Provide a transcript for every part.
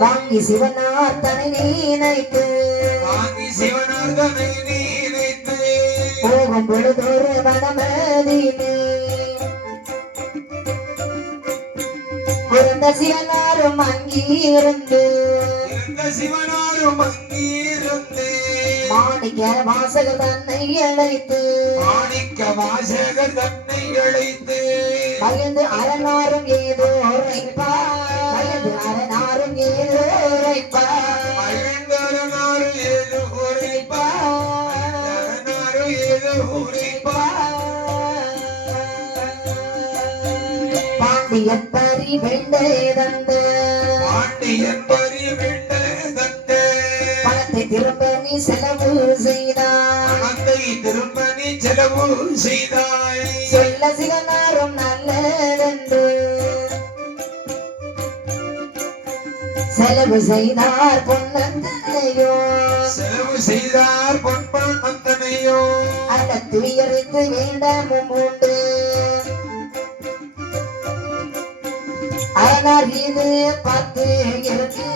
வாங்கி சிவனார் தனை நினைத்து வாங்கி சிவனார்தனை நினைத்து போகும் பொழுதொரு மனமதினே பிறந்த சிவனாரும் அங்கிருந்து இருந்த சிவனாரும் அங்கிருந்து மாணிக்க வாசக தன்னை அழைத்து மாணிக்க வாசகர் தன்னை அழைத்து மகிழ்ந்து அரணாரும் ஏதோ மகிழ்ந்து அரணாரும் ஏதோ மகிழ்ந்தரனாரு ஏது உரைப்பார் அரணாரு ஏது பாண்டியன் பரி வெண்டேதந்து பாண்டியன் பரி வெண்ட தந்த. பணத்தை திரும்ப நீ செலவு செய்தார் பணத்தை திரும்ப நீ செலவு செய்தாய். சொல்ல சிவனாரும் செலவு செய்தார் பொன்னந்தனையோ செலவு செய்தார் பொன்பன் அந்தனையோ. அந்த துயரித்து வேண்டாமும் உண்டு. அரணார் இது பார்த்து இருக்கு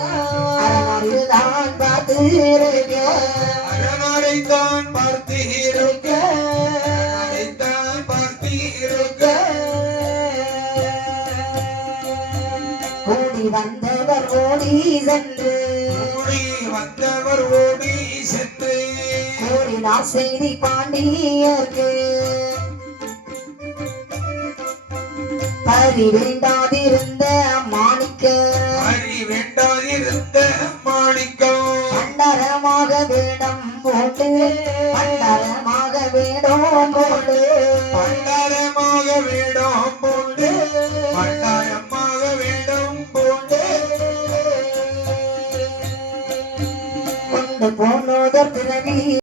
அரணார் இதுதான் பார்த்து இருக்கு அரணாரை தான் பார்த்து கூடி வந்தவர் ஓடி சென்று. கூடி வந்தவர் ஓடி சென்று. கூறினார் செய்தி பாண்டியர்க்கு. பறி வேண்டாதிருந்த மாணிக்க. அறி வேண்டாதிருந்த மாணிக்கம் பண்டரமாக வேடம் போட்டு பண்டரமாக வேடம் போட்டு. போனோதர் பிறவி